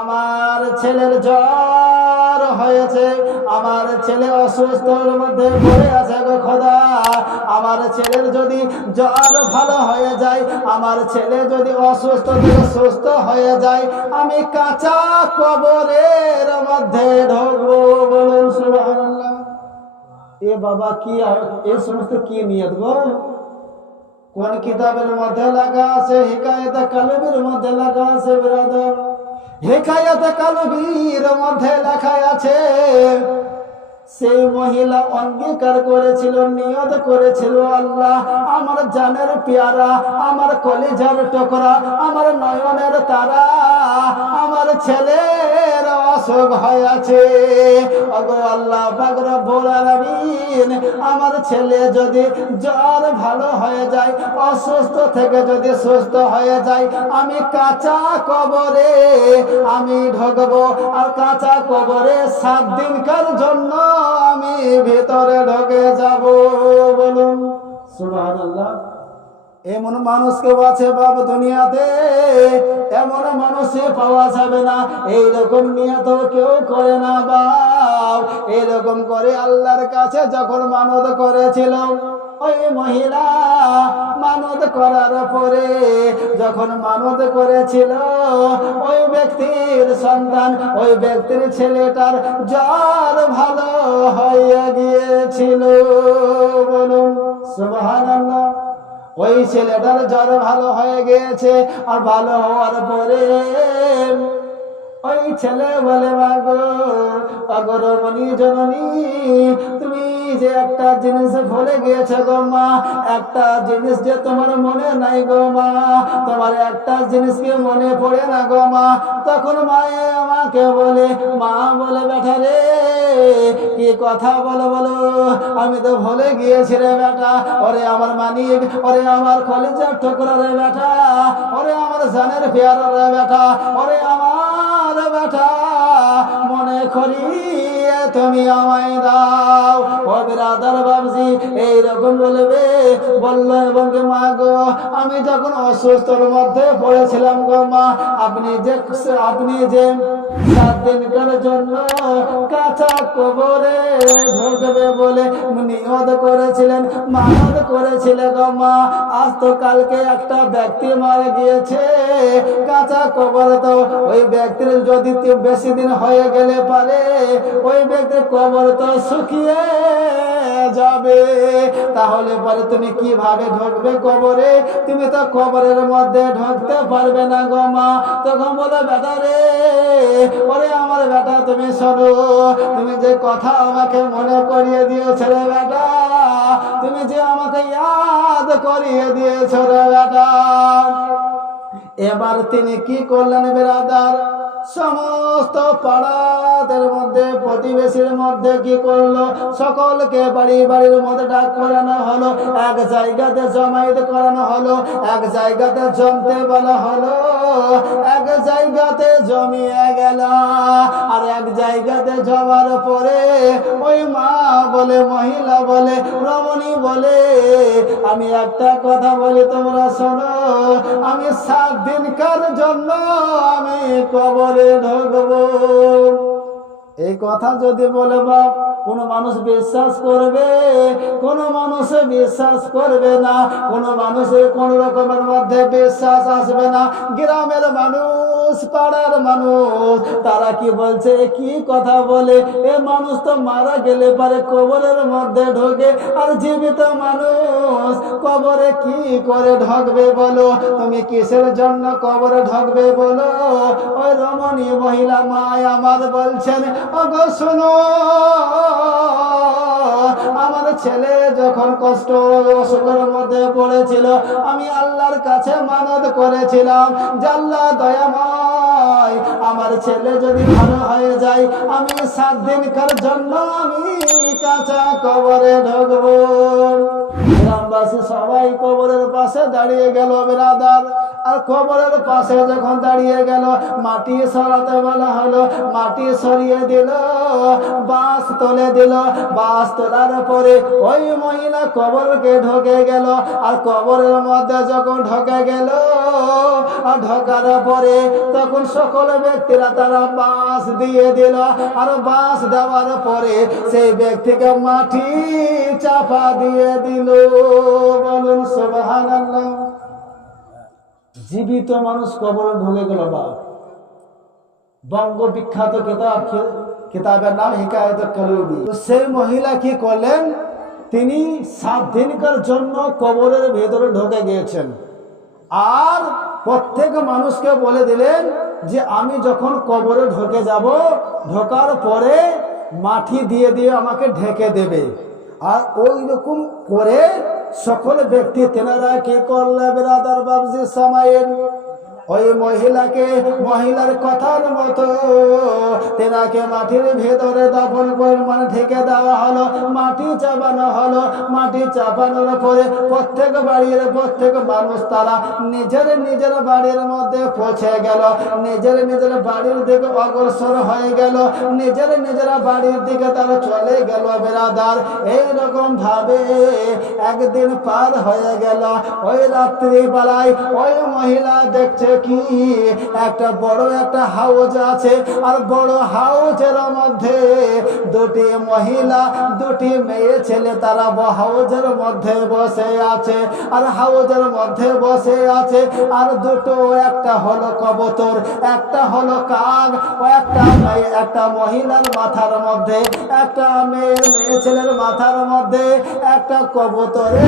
আমার ছেলের জ্বর হয়েছে, আমার ছেলে অসুস্থর মধ্যে পড়ে আছে গো খোদা। আমার ছেলের যদি জ্বর ভালো হয়ে যায়, আমার ছেলে যদি অসুস্থ থেকে সুস্থ হয়ে যায়, আমি কাঁচা কবরের মধ্যে ঢুকবো। বলুন সুবহানাল্লাহ। এ বাবা কি এই সমস্ত কি নিয়ত গো? কোন কিতাবের মধ্যে লেখা আছে? হিকায়াতে কালবির মধ্যে লেখা আছে ব্রাদার। হিকায়াতে কালবির মধ্যে লেখা আছে, সেই মহিলা অঙ্গীকার করেছিল, নিয়ত করেছিল, আল্লাহ আমার জানের পেয়ারা, আমার কলিজার টুকরা, আমার নয়নের তারা, আমার ছেলের অসুখ হয়েছে। ওগো আল্লাহ পাক রব্বুল আলামিন, আমার ছেলে যদি জ্বর ভালো হয়ে যায়, অসুস্থ থেকে যদি সুস্থ হয়ে যায়, আমি কাঁচা কবরে আমি ঢুকবো। আর কাঁচা কবরে 7 দিনকার জন্য আমি ভিতরে ঢুকে যাব। বলুন সুবহানাল্লাহ। এমন মানুষকে আছে বাপ দুনিয়াতে, এমন মানুষে পাওয়া যাবে না। এইরকম নিয়ত কেউ করে না বাপ। এইরকম করে আল্লাহর কাছে যখন মানত করেছিল, ওই মহিলা মানত করার পরে যখন মানত করেছিল, ওই ব্যক্তির সন্তান, ওই ব্যক্তির ছেলেটার জ্বর ভালো হয়ে গিয়েছিল। বলুন সুবহানাল্লাহ। ওই ছেলেটার জ্বর ভালো হয়ে গিয়েছে। আর ভালো হওয়ার পরে ওই ছেলে বলে, মাগো অগরমণি জননী, তুমি যে একটা জিনিস ভুলে গিয়েছো গো মা, একটা জিনিস যে তোমার মনে নাই গো মা, তোমার একটা জিনিস কি মনে পড়ে না গো মা? তখন মায়ে আমাকে বলে, মা বলে, বেটা রে কি কথা বলো বলো, আমি তো ভুলে গিয়েছি রে বেটা। ওরে আমার মানিক, ওরে আমার কলিজার টুকরা রে বেটা, ওরে আমার জানের পেয়ারা রে বেটা, ওরে আমার বেটা, মনে করিয়ে তুমি আমায় দাও। ও বিরাদার বাবজি এইরকম বলবে বললো। এবং মা গো, আমি যখন অসুস্থর মধ্যে পড়েছিলাম গো মা, আপনি যে 7 দিনকার জন্য কাঁচা কবরে ঢুকবে বলে নিয়ত করেছিলেন, মানত করেছিলেন গো মা। আজ তো কালকে একটা ব্যক্তি মারা গিয়েছে, কাঁচা কবর তো ওই ব্যক্তির যদি বেশি দিন হয়ে গেলে পারে, ওই ব্যক্তির কবর তো শুকিয়ে যাবে। তাহলে পরে তুমি কিভাবে ঢুকবে কবরে? তুমি তো কবরের মধ্যে ঢুকতে পারবে না গো মা। তখন বলে, বেটা রে, ওরে আমার বেটা, তুমি শোনো, তুমি যে কথা আমাকে মনে করিয়ে দিয়েছো রে বেটা, তুমি যে আমাকে ইয়াদ করিয়ে দিয়েছো রে বেটা। এবার তিনি কি করলেন বিরাদার? সমস্ত পাড়াদের মধ্যে, প্রতিবেশীর মধ্যে কি করলো? সকলকে বাড়ির মধ্যে ডাক করানো হলো, এক জায়গাতে জমায়েত করানো হলো, এক জায়গাতে জমতে বলা হলো, এক জায়গাতে জমিয়ে গেল। আর এক জায়গাতে জমার পরে ওই মা বলে, মহিলা বলে, রমণী বলে, আমি একটা কথা বলি তোমরা শোনো, আমি 7 দিনকার জন্য আমি কবরে ঢুকবো। এই কথা যদি বলে বাপ, কোন মানুষ বিশ্বাস করবে? কোন মানুষ বিশ্বাস করবে না। কোন মানুষের কোন রকমের মধ্যে বিশ্বাস আসবে না। গ্রামের মানুষ, পাড়ার মানুষ, তারা কি বলছে, কি কথা বলে, এ মানুষ তো মারা গেলে পারে কবরের মধ্যে ঢোকে, আর জীবিত মানুষ কবরে কি করে ঢুকবে বলো? তুমি কিসের জন্য কবরে ঢুকবে বলো? ওই রমণী মহিলা মা আমার বলছেন, ওগো শোনো, আমার ছেলে যখন কষ্ট অসুখের মধ্যে পড়েছিল, আমি আল্লাহর কাছে মানত করেছিলাম যে আল্লাহ দয়াময়, আমার ছেলে যদি ভালো হয়ে যায়, আমি 7 দিনকার জন্য আমি কাঁচা কবরে ঢুকবো। গ্রামবাসী সবাই কবরের পাশে দাঁড়িয়ে গেল বিরাদার। আর কবরের পাশে যখন দাঁড়িয়ে গেল, মাটি সরাতে বলা হলো, মাটি সরিয়ে দিল, বাঁশ তুলে দিল। বাঁশ তোলার পরে ওই মহিলা কবরকে ঢোকে গেল। আর কবরের মধ্যে যখন ঢোকে গেল, আর ঢোকার পরে তখন সকল ব্যক্তিরা তারা বাঁশ দিয়ে দিল। আর বাঁশ দেওয়ার পরে সেই ব্যক্তিকে মাটি চাপা দিয়ে দিল। বলুন সুবহানাল্লাহ। জীবিত মানুষ কবরে ঢুকে গেল। বা বঙ্গ বিখ্যাত কিতাবের নাম হিকায়াতুল কালবি। তো সেই মহিলা কি করলেন, তিনি 7 দিনকার জন্য কবরের ভেতরে ঢুকে গিয়েছেন। আর প্রত্যেক মানুষকে বলে দিলেন যে আমি যখন কবরে ঢুকে যাব, ঢোকার পরে মাটি দিয়ে দিয়ে আমাকে ঢেকে দেবে। আর ওই রকম করে সকল ব্যক্তি তেনারা কি করলে বিরাদার বাবজি সামাইন, ওই মহিলাকে মহিলার কথার মতো তেনাকে মাটির ভেতরে দাফন করে মানে ঢেকে দেওয়া হলো, মাটি চাপানো হলো। মাটি চাপানোর পরে প্রত্যেক মানুষ তারা নিজের নিজের বাড়ির মধ্যে পৌঁছে গেল, নিজের নিজের বাড়ির দিকে অগ্রসর হয়ে গেল, নিজের নিজের বাড়ির দিকে তারা চলে গেল বেরাদার। এইরকম ভাবে একদিন পার হয়ে গেল। ওই রাত্রি বেলায় ওই মহিলা দেখছে কি একটা বড় একটা হাউজ আছে। আর বড় হাউজের মধ্যে দুটি মহিলা দুটি মেয়ে ছেলে তারা হাউজের মধ্যে বসে আছে। আর হাউজের মধ্যে বসে আছে। আর দুটো, একটা হলো কবুতর, একটা হলো কাক। ও একটা মহিলার মাথার মধ্যে, একটা মেয়ে ছেলের মাথার মধ্যে একটা কবুতরে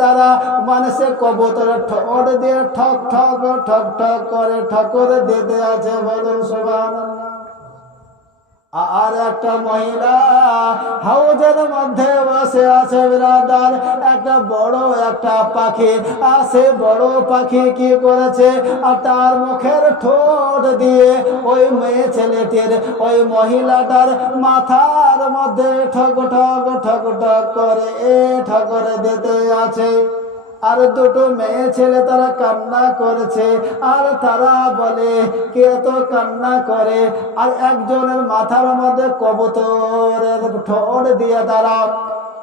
তারা মানে সে কবুতরের ঠোঁট দিয়ে ঠক ঠক ঠক ঠক করে ঠকর দিতে আছে। বলুন সুবহানাল্লাহ। আর একটা মহিলা হাউজের মধ্যে বসে আছে বিরাদার। একটা বড় একটা পাখি আছে। বড় পাখি কি করেছে, আর তার মুখের ঠোঁট দিয়ে ওই মেয়ে ছেলেটির ওই মহিলাটার মাথার মধ্যে ঠক ঠক ঠক ঠক করে ঠকরে দিতে আছে। আর দুটো মেয়ে ছেলে তারা কান্না করেছে। আর তারা বলে কে তো কান্না করে। আর একজনের মাথার মধ্যে কবুতরের ঠোঁট দিয়ে তারা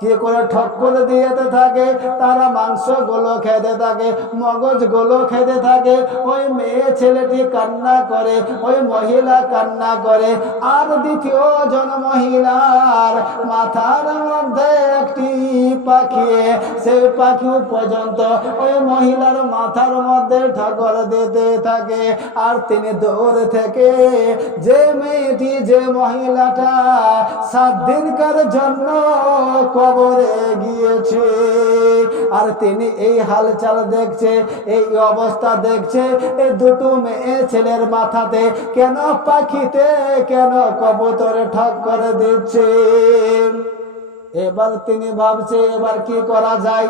কি করে ঠক করে দিয়েতে থাকে। তারা মাংস গুলো খেতে থাকে, মগজ গুলো খেতে থাকে। ওই মেয়ে ছেলেটি কান্না করে, ওই মহিলা কান্না করে। আর দ্বিতীয় জন মহিলার মাথার মধ্যে একটি পাখি, সেই পাখি পর্যন্ত ওই মহিলার মাথার মধ্যে ঠকর দিতে থাকে। আর তিনি দূর থেকে যে মেয়েটি, যে মহিলাটা 7 দিনকার জন্য কবরে গিয়েছে, আর তিনি এই হালচাল দেখছে, এই অবস্থা দেখছে। এই দুটো মেয়ে ছেলের মাথাতে কেন পাখিতে কেন কবুতরে ঠক করে দিচ্ছে। এবার তিনি ভাবছে এবার কি করা যায়।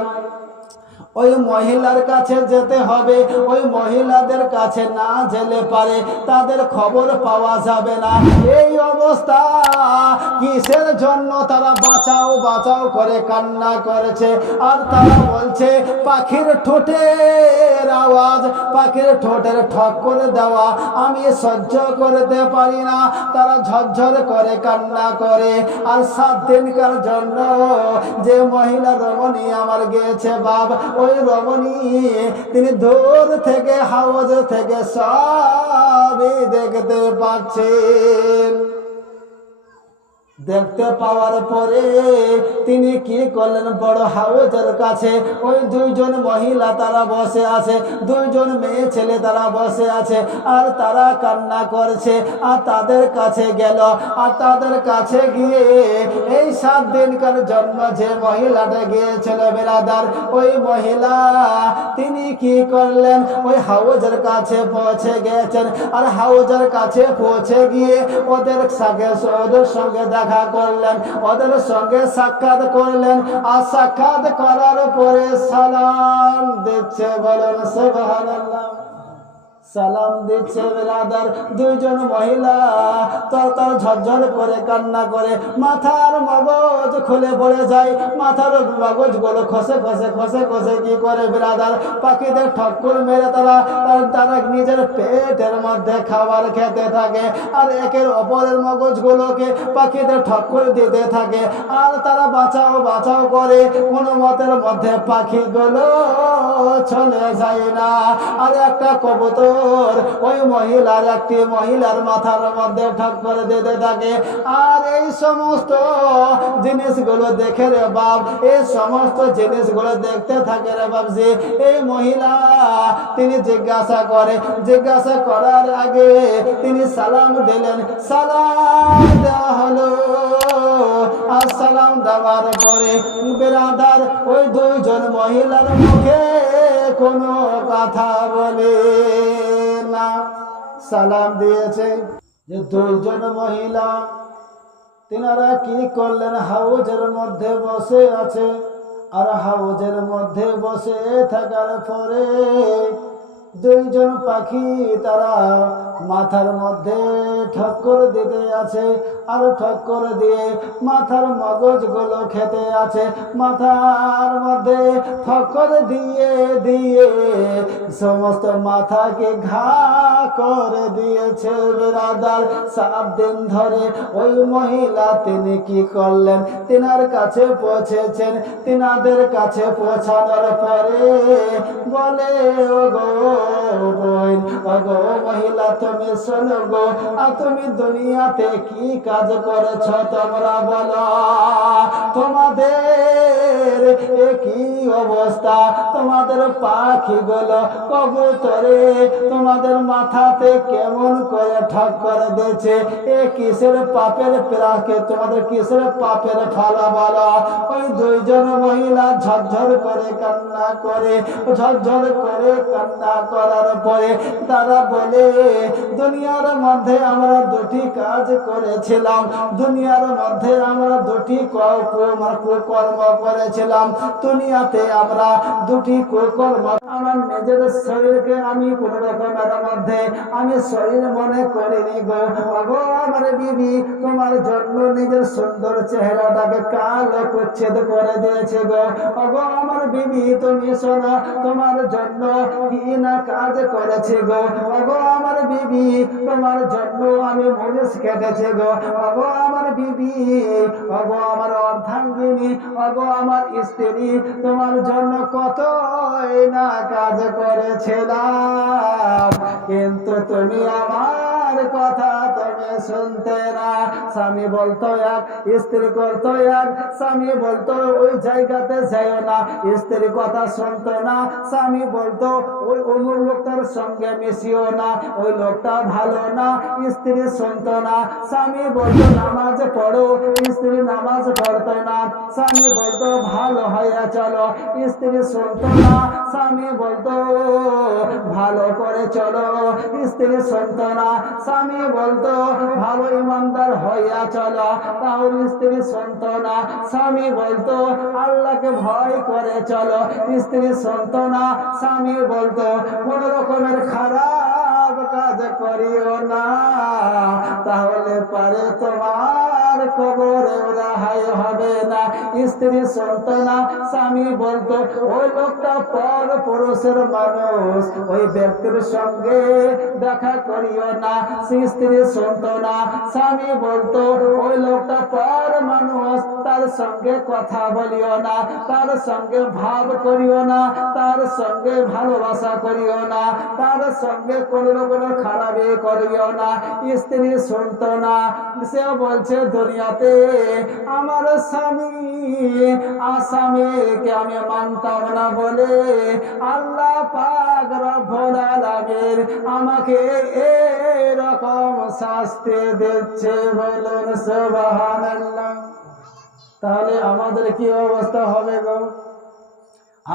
ওই মহিলার কাছে যেতে হবে। ওই মহিলাদের কাছে না গেলে পারে তাদের খবর পাওয়া যাবে না। এই অবস্থা কিসের জন্য তারা বাঁচাও বাঁচাও করে কান্না করেছে। আর তারা বলছে পাখির ঠোঁটের আওয়াজ, পাখির ঠোঁটের ঠক করে দেওয়া আমি সহ্য করতে পারি না। তারা ঝরঝর করে কান্না করে। আর 7 দিনকার জন্য যে মহিলা রমণী আমার গিয়েছে বাপ, ওই রমণী তিনি দূর থেকে হাউজ থেকে সবই দেখতে পাচ্ছেন। দেখতে পাওয়ার পরে তিনি কি করলেন, বড় হাউজের কাছে ওই দুইজন মহিলা তারা বসে আছে, দুইজন মেয়ে ছেলে তারা বসে আছে। আর তারা কান্না করছে। আর তাদের কাছে গেল। আর তাদের কাছে গিয়ে এই 7 দিনকার জন্য যে মহিলাটা গিয়েছিল বেরাদার, ওই মহিলা তিনি কি করলেন, ওই হাউজের কাছে পৌঁছে গেছেন। আর হাউজের কাছে পৌঁছে গিয়ে ওদের সঙ্গে দেখা করলেন, ওদের সঙ্গে সাক্ষাৎ করলেন। আর সাক্ষাৎ করার পরে সালাম দিচ্ছে। বলেন সুবহানাল্লাহ। সালাম দিচ্ছে ব্রাদার, দুইজন মহিলা তর ঝরঝর করে কান্না করে মাথার মগজ খুলে পড়ে যায়। মাথার মগজ গুলো খসে খসে খসে খসে কি করে ব্রাদার, পাখিদের ঠক্কর মেরে তারা নিজের পেটের মধ্যে খাবার খেতে থাকে, আর একের অপরের মগজগুলোকে পাখিদের ঠক্কর দিতে থাকে, আর তারা বাঁচাও বাঁচাও করে কোনো মতের মধ্যে পাখিগুলো চলে যায় না। আর একটা কবুতর ওই একটি মহিলার মাথার মধ্যে ঠক্কর দিতে থাকে। আর এই সমস্ত জিনিসগুলো দেখে রে বাপ, এই সমস্ত জিনিসগুলো দেখতে থাকে রে বাপ, যে এই মহিলা তিনি জিজ্ঞাসা করার আগে তিনি সালাম দিলেন। সালাম দেওয়া হলো, আর সালাম দেওয়ার পরে বেরাদার ওই দুইজন মহিলার মুখে কোনো কথা বলে না। সালাম দিয়েছে যে দুইজন মহিলা, তিনারা কি করলেন, হাউজের মধ্যে বসে আছে। আর হাউজের মধ্যে বসে থাকার পরে দুইজন পাখি তারা মাথার মধ্যে ঠক্কর দিতে আছে, আর ঠক্কর দিয়ে মাথার মগজগুলো খেতে আছে। মাথার মধ্যে ঠক্কর দিয়ে দিয়ে সমস্ত মাথাকে ঘা করে দিয়েছে বেরাদার। 7 দিন ধরে ওই মহিলা তিনি কি করলেন, তিনার কাছে পৌঁছেছেন। তিনাদের কাছে পৌঁছানোর পরে বলে, ওগো বোন, ওগো মহিলা, তুমি শোনো গো, আর তুমি দুনিয়াতে কি কাজ করেছ তোমরা বলো। তোমাদের কি অবস্থা, তোমাদের পাখিগুলো কবুতরে তোমাদের মাথাতে কেমন করে ঠক্কর দিয়েছে, এ কিসের পাপের প্রাকে, তোমাদের কিসের পাপের ফল বলো। ওই দুইজন মহিলা ঝরঝর করে কান্না করে, ঝরঝর করে কান্না করার পরে তারা বলে, দুনিয়ার মধ্যে আমরা দুটি কাজ করেছিলাম, দুনিয়ার মধ্যে আমরা দুটি কুকর্ম করেছিলাম। দুনিয়াতে আমরা দুটি কুকর্ম, আমার নিজের শরীরকে আমি কোন রকমের মধ্যে আমি শরীর মনে করিনি গো। গো আমার বিবি তোমার জন্য নিজের সুন্দর চেহারাটাকে কালো কুচ্ছেদ করে দিয়েছে গো। গো আমার বিবি তুমি শোনো, তোমার জন্য কি না কাজ করেছে গো। গো আমার বিবি তোমার জন্য আমি মরিচ কেটেছে গো। গো আমার বিবি, গো আমার অর্ধাঙ্গিনী, গো আমার স্ত্রী, তোমার জন্য কত না কাজ করেছিলাম, কিন্তু তুমি আমার কথা তুমি শুনতে না। স্বামী বলতো এক, স্ত্রী করতো এক। স্বামী বলতো ওই জায়গাতে যাইও না, স্ত্রী কথা শুনতো না। স্বামী বলতো ওই অমুক লোকটার সঙ্গে মিশিও না, ওই লোকটা ভালো না, স্ত্রী শুনতো না। স্বামী বলতো নামাজ পড়ো, স্ত্রী নামাজ পড়তো না। স্বামী বলতো ভালো হয়ে চলো, স্ত্রী শুনতো না। স্বামী বলতো ভালো করে চলো, স্ত্রী শুনতো না। স্বামী বলতো ভালো ইমানদার হইয়া চলো, তাও স্ত্রী শুনতো না। স্বামী বলতো আল্লাহকে ভয় করে চলো, স্ত্রী শুনতো না। স্বামী বলতো কোন রকমের খারাপ কাজ করিও না, তাহলে পারে তোমার কবরে রেহাই হবে না। স্ত্রী শুনতো না। স্বামী বলতো ওই লোকটা পর পুরুষের মানুষ, ওই ব্যক্তির সঙ্গে দেখা করিও না। স্ত্রী শুনতো না। স্বামী বলতো ওই লোকটা পর মানুষ, তার সঙ্গে কথা বলিও না, তার সঙ্গে ভাব করিও না, তার সঙ্গে ভালোবাসা করিও না, তার সঙ্গে কোন রকমের খারাপই করিও না। স্ত্রী শুনতো না। সে বলছে দুনিয়াতে আমার স্বামীকে আমি মানতাম না বলে আল্লাহ পাক রব্বুল আলামিন আমাকে এরকম শাস্তি দিচ্ছে, বলুন সুবহানাল্লাহ। তাহলে আমাদের কি অবস্থা হবে গো?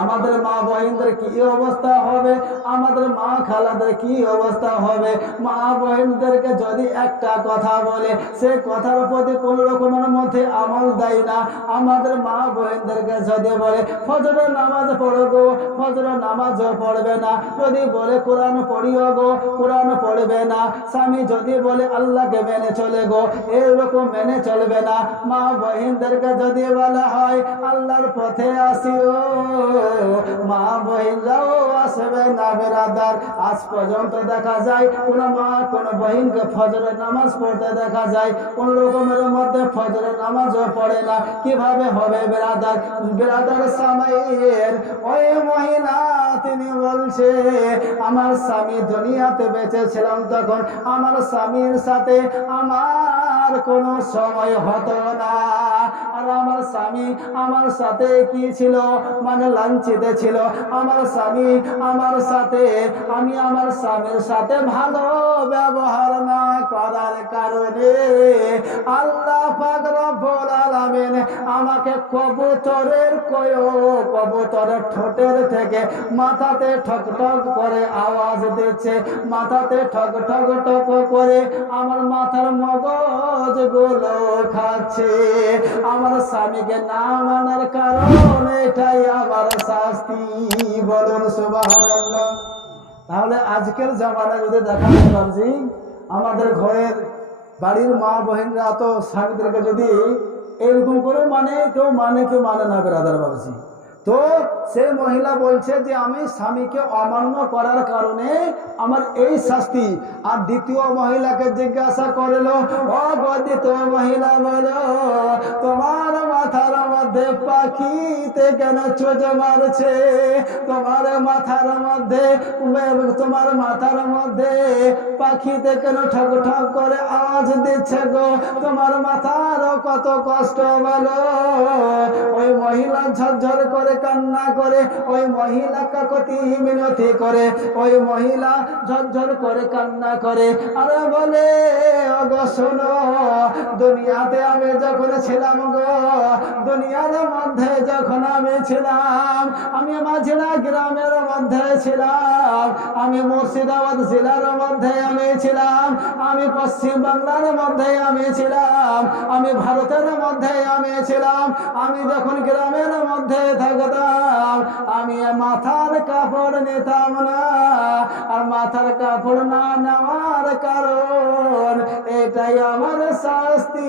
আমাদের মা বহিনদের কি অবস্থা হবে, আমাদের মা খালাদের কি অবস্থা হবে। মা বহিনদেরকে যদি একটা কথা বলে সে কথার প্রতি কোন রকমের মধ্যে আমল দেয় না। আমাদের মা বহিনদেরকে যদি বলে ফজরের নামাজ পড়ো গো, ফজরের নামাজও পড়বে না। যদি বলে কোরআন পড়িও গো, কোরআন পড়বে না। স্বামী যদি বলে আল্লাহকে মেনে চলে গো, এরকম মেনে চলবে না। মা বহিনদেরকে যদি বলা হয় আল্লাহর পথে আসিও, মা বহিনরাও আসবে না বেরাদার। আজ পর্যন্ত দেখা যায় কোন মা কোন বহিনকে ফজরের নামাজ পড়তে দেখা যায়, কোন রকমের মধ্যে ফজরের নামাজও পড়ে না। কিভাবে হবে বেরাদার? বেরাদার স্বামীর ওই মহিলা তিনি বলছে আমার স্বামী দুনিয়াতে বেঁচে ছিলাম তখন আমার স্বামীর সাথে আমার কোনো সময় হতো না। আর আমার স্বামী আমার সাথে কি ছিল, মানে লাঞ্ছিত ছিল। আমার স্বামী আমার সাথে, আমি আমার স্বামীর সাথে ভালো ব্যবহার না করার কারণে আল্লাহ পাক রব্বুল আলামিন আমাকে কবুতরের কবুতরের ঠোঁটের থেকে মাথাতে ঠক ঠক করে আওয়াজ দিচ্ছে, মাথাতে ঠক ঠক ঠক করে আমার মাথার মগজ গুলো খাচ্ছে। আমার স্বামীকে না মানার কারণ এটাই আমার শাস্তি। বলুন সুবহানাল্লাহ। তাহলে আজকের জামানায় যদি দেখা যায় বাবজি, আমাদের ঘরের বাড়ির মা বহিনরা তো স্বামীদেরকে যদি এরকম করে মানে কেউ মানে না বেরাদার বাবজি। তো সে মহিলা বলছে যে আমি স্বামীকে অমান্য করার কারণে আমার এই শাস্তি। আর দ্বিতীয় মহিলাকে জিজ্ঞাসা করলো, ও দ্বিতীয় মহিলা বলো তোমার মাথার মধ্যে পাখিতে কেন চোখ মারছে? তোমার মাথার মধ্যে পাখিতে কেন ঠক ঠক করে আওয়াজ দিচ্ছে গো? তোমার মাথারও কত কষ্ট বলো। ওই মহিলা ঝরঝর করে কান্না করে, ওই মহিলা কাকতি মিনতি করে, ওই মহিলা ঝরঝর করে কান্না করে আরে বলে ওগো শোনো, দুনিয়াতে আমি যখন ছিলাম গো, দুনিয়ার মধ্যে যখন আমি ছিলাম, আমি মাঝিরা গ্রামের মধ্যে ছিলাম, আমি মুর্শিদাবাদ জেলার মধ্যে আমি ছিলাম, আমি পশ্চিম বাংলার মধ্যে আমি ছিলাম, আমি ভারতের মধ্যে আমি ছিলাম। আমি যখন গ্রামের মধ্যে থাকতাম আমি মাথার কাপড় নিতাম না। আর মাথার কাপড় না নেওয়ার কারণ এটাই আমার শাস্তি।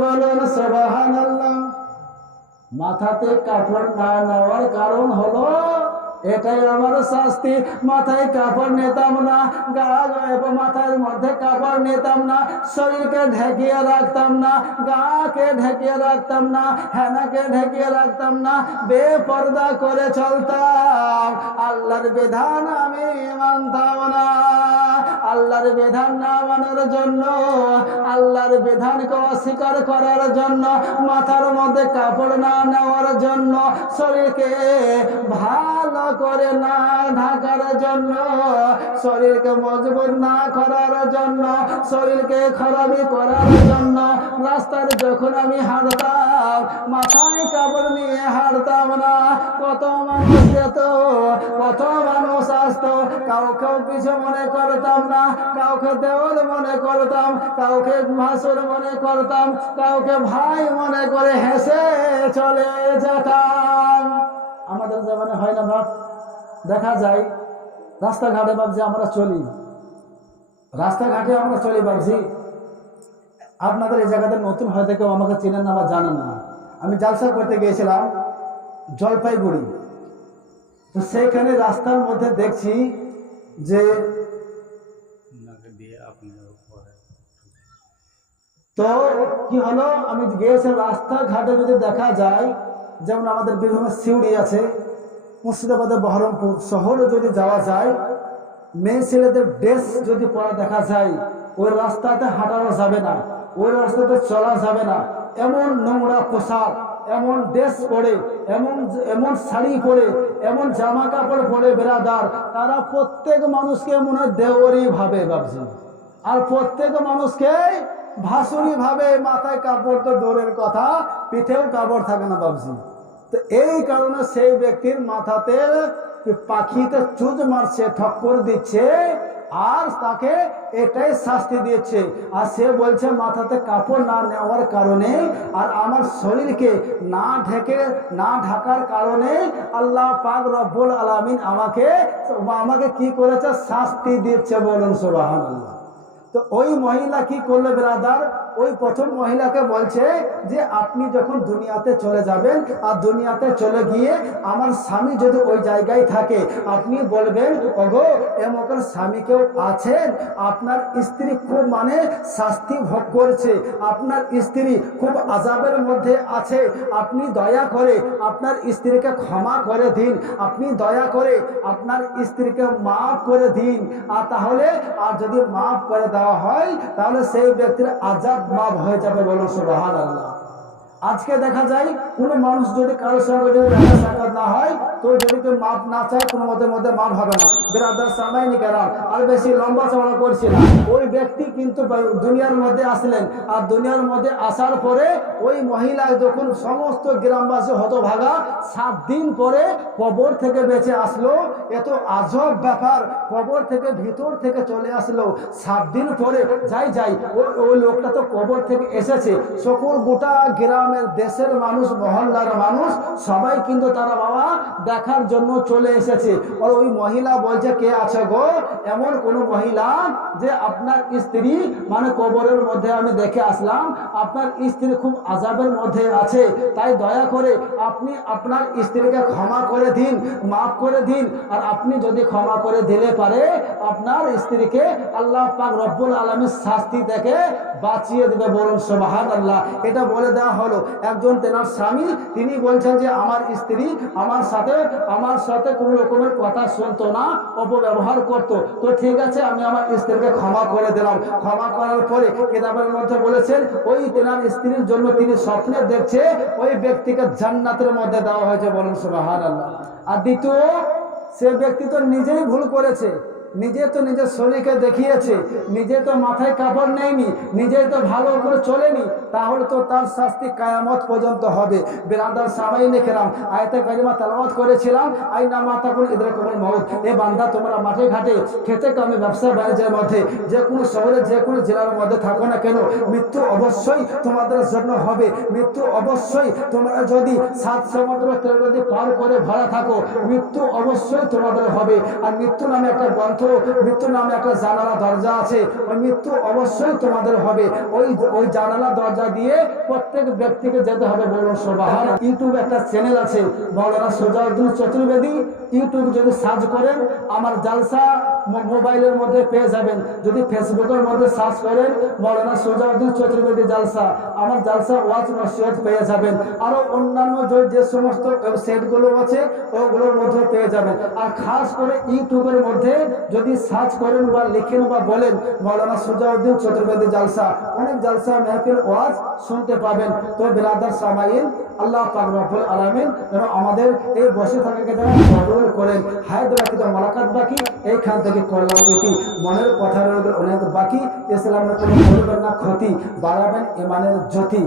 বলুন সুবহানাল্লাহ। মাথাতে কাপড় না নেওয়ার কারণ হলো এটাই আমার শাস্তি। মাথায় কাপড় নিতাম না, মাথার মধ্যে কাপড় নিতাম না, শরীরকে ঢেকিয়ে রাখতাম না, গাকে ঢেকিয়ে রাখতাম না, হেনাকে ঢেকিয়ে রাখতাম না, বেপর্দা করে চলতাম। আল্লাহর বিধান আমি মানতাম না। আল্লাহর বিধান না মানার জন্য, আল্লাহর বিধানকে অস্বীকার করার জন্য, মাথার মধ্যে কাপড় না নেওয়ার জন্য, শরীরকে ভালো করে না ঢাকার জন্য, শরীরকে মজবুত না করার জন্য, শরীরকে খারাপি করার জন্য রাস্তায় যখন আমি হাঁটতাম মাথায় কাপড় নিয়ে হাঁটতাম না। কত মানুষ যেত, কত মানুষ আসতো, কাউকে কিছু মনে করতাম না, কাউকে দেওয়াল মনে করতাম, কাউকে ভাসুর মনে করতাম, কাউকে ভাই মনে করে হেসে চলে যেতাম। আমাদের জীবনে হয় না বাপ? দেখা যায় রাস্তাঘাটে বাবজি আমরা চলি, রাস্তাঘাটে আমরা চলি বাবজি। আপনাদের এই জায়গাতে নতুন হয়তো কেউ আমাকে চেনেন না বা জানেন না। আমি জালসা করতে গিয়েছিলাম জলপাইগুড়ি। তো সেখানে রাস্তার মধ্যে দেখছি যে তো কি হলো, আমি গিয়েছিলাম রাস্তাঘাটে যদি দেখা যায় যেমন আমাদের বীরভূমের সিউড়ি আছে, মুর্শিদাবাদের বহরমপুর শহরে যদি যাওয়া যায়, মেয়ে ছেলেদের ড্রেস যদি পরা দেখা যায়, ওই রাস্তাতে হাঁটানো যাবে না, ওই রাস্তাতে চলা যাবে না। এমন নোংরা পোশাক, এমন ড্রেস পরে, এমন শাড়ি পরে, এমন জামা কাপড় পরে বেরাদার, তারা প্রত্যেক মানুষকে মনে হয় দেওয়ারি ভাবে ভাবছে, আর প্রত্যেক মানুষকে ভাসুরি ভাবে। মাথায় কাপড় তো দূরের কথা, পিঠেও কাপড় থাকে না ভাবছি। তো এই কারণে সেই ব্যক্তির মাথাতে পাখিতে চুজ মারছে, ঠক্কর দিচ্ছে, আর তাকে এটাই শাস্তি দিয়েছে। আর সে বলছে মাথাতে কাপড় না নেওয়ার কারণে আর আমার শরীরকে না ঢাকার কারণে আল্লাহ পাক রব্বুল আলামিন আমাকে কি করেছে, শাস্তি দিচ্ছে। বলুন সুবহানাল্লাহ। তো ওই মহিলা কি করলো ব্রাদার, ওই প্রথম মহিলাকে বলছে যে আপনি যখন দুনিয়াতে চলে যাবেন আর দুনিয়াতে চলে গিয়ে আমার স্বামী যদি ওই জায়গায় থাকে, আপনি বলবেন ওগো এমকের স্বামী কেউ আছেন, আপনার স্ত্রী খুব শাস্তি ভোগ করছে, আপনার স্ত্রী খুব আযাবের মধ্যে আছে, আপনি দয়া করে আপনার স্ত্রীকে ক্ষমা করে দিন, আপনি দয়া করে আপনার স্ত্রীকে মাফ করে দিন। আর তাহলে যদি মাফ করে দেওয়া হয় তাহলে সেই ব্যক্তির আযাব মাফ হয়ে যাবে। বলুন সুবহানাল্লাহ। আজকে দেখা যায় কোনো মানুষ যদি কারোর সঙ্গে যদি দেখা সাক্ষাৎ না হয়, তো যদি কেউ মাপ না চায় কোনো মধ্যে মাপ হবে না। বিরাদার সামাইনি কেরাম, আর বেশি লম্বা চওড়া করছি না। ওই ব্যক্তি কিন্তু দুনিয়ার মধ্যে আসলেন, আর দুনিয়ার মধ্যে আসার পরে ওই মহিলা যখন সমস্ত গ্রামবাসী হতভাগা 7 দিন পরে কবর থেকে বেঁচে আসলো। এত আজব ব্যাপার, কবর থেকে ভিতর থেকে চলে আসলো 7 দিন পরে। যাই ওই লোকটা তো কবর থেকে এসেছে, সকল গোটা গ্রামের দেশের মানুষ, মহল্লার মানুষ সবাই কিন্তু তারা বাবা দেখার জন্য চলে এসেছে। আর ওই মহিলা বলছে কে আছে গো এমন কোন মহিলা যে আপনার স্ত্রী কবরের মধ্যে আমি দেখে আসলাম, আপনার স্ত্রী খুব আযাবের মধ্যে আছে, তাই দয়া করে আপনি আপনার স্ত্রীকে ক্ষমা করে দিন, মাফ করে দিন। আর আপনি যদি ক্ষমা করে দিলে পারে আপনার স্ত্রীকে আল্লাহ পাক রব্বুল আলামিন শাস্তি থেকে বাঁচিয়ে দেবে। বলুন সুবহানাল্লাহ। এটা বলে দেওয়া হলো। একজন তেনার স্বামী, তিনি বলছেন যে আমার স্ত্রী আমার সাথে কোনো রকমের কথা শুনতো না, অপব্যবহার করতো, তো ঠিক আছে আমি আমার স্ত্রীকে ক্ষমা করে দিলাম। ক্ষমা করার পরে কিতাবের মধ্যে বলেছেন ওই তেনার স্ত্রীর জন্য তিনি স্বপ্নে দেখছে ওই ব্যক্তিকে জান্নাতের মধ্যে দেওয়া হয়েছে। বলুন সুবহানাল্লাহ। আর দ্বিতীয়, সে ব্যক্তি তো নিজেই ভুল করেছে, নিজে তো নিজের শরীরকে দেখিয়েছে, নিজে তো মাথায় কাপড় নেয়নি, নিজে তো ভালো করে চলেনি, তাহলে তো তার শাস্তি কিয়ামত পর্যন্ত হবে। বিরাদার সামাইনে কেরাম, আয়াতে কারিমা তেলাওয়াত করেছিলাম, আইনা মা তাকুন ইদরাকুমুল মাউত। এ বান্দা তোমরা মাঠে ঘাটে, খেতে কামে, ব্যবসা বাণিজ্যের মধ্যে, যে কোনো শহরে যে কোনো জেলার মধ্যে থাকো না কেন, মৃত্যু অবশ্যই তোমাদের জন্য হবে। মৃত্যু অবশ্যই, তোমরা যদি 7 সমুদ্র তীর পার করে ভরা থাকো, মৃত্যু অবশ্যই তোমাদের হবে। আর মৃত্যু নামে একটা গ্রন্থ, মৃত্যু নামে একটা জানালা দরজা আছে, ওই মৃত্যু অবশ্যই তোমাদের হবে। ওই জানালা দরজা দিয়ে প্রত্যেক ব্যক্তিকে যেতে হবে। বলুন সুবহানাল্লাহ। ইউটিউবে একটা চ্যানেল আছে মাওলানা সুজাউদ্দিন চতুর্বেদী, ইউটিউব যদি সার্চ করেন আমার জালসা মোবাইলের মধ্যে পেয়ে যাবেন। যদি ফেসবুকের মধ্যে সার্চ করেন মাওলানা সুজাউদ্দিন চতুর্বেদী জালসা, আমার জালসা ওয়াজ নসিহত পেয়ে যাবেন। আরো অন্যান্য যে সমস্ত ওয়েবসাইটগুলো আছে ওগুলোর মধ্যে পেয়ে যাবেন। আর খাস করে ইউটিউবের মধ্যে যদি সার্চ করেন বা লিখেন বা বলেন মাওলানা সুজাউদ্দিন চতুর্বেদী জালসা, অনেক জালসা মেহফিল ওয়াজ শুনতে পাবেন। তো বিরাদার সামাইন, আল্লাহ পাক রব্বুল আলামিন যেন আমাদের এই বসে থাকাকে যেন কবুল করেন। হায়দ্রাবাদ মোলাকাত বাকি, এইখান থেকে করলাম এটি। মনের কথা রইল অনেক বাকি। ইসলামের কোনো করবেন না ক্ষতি, বাড়াবেন ইমানের জ্যোতি।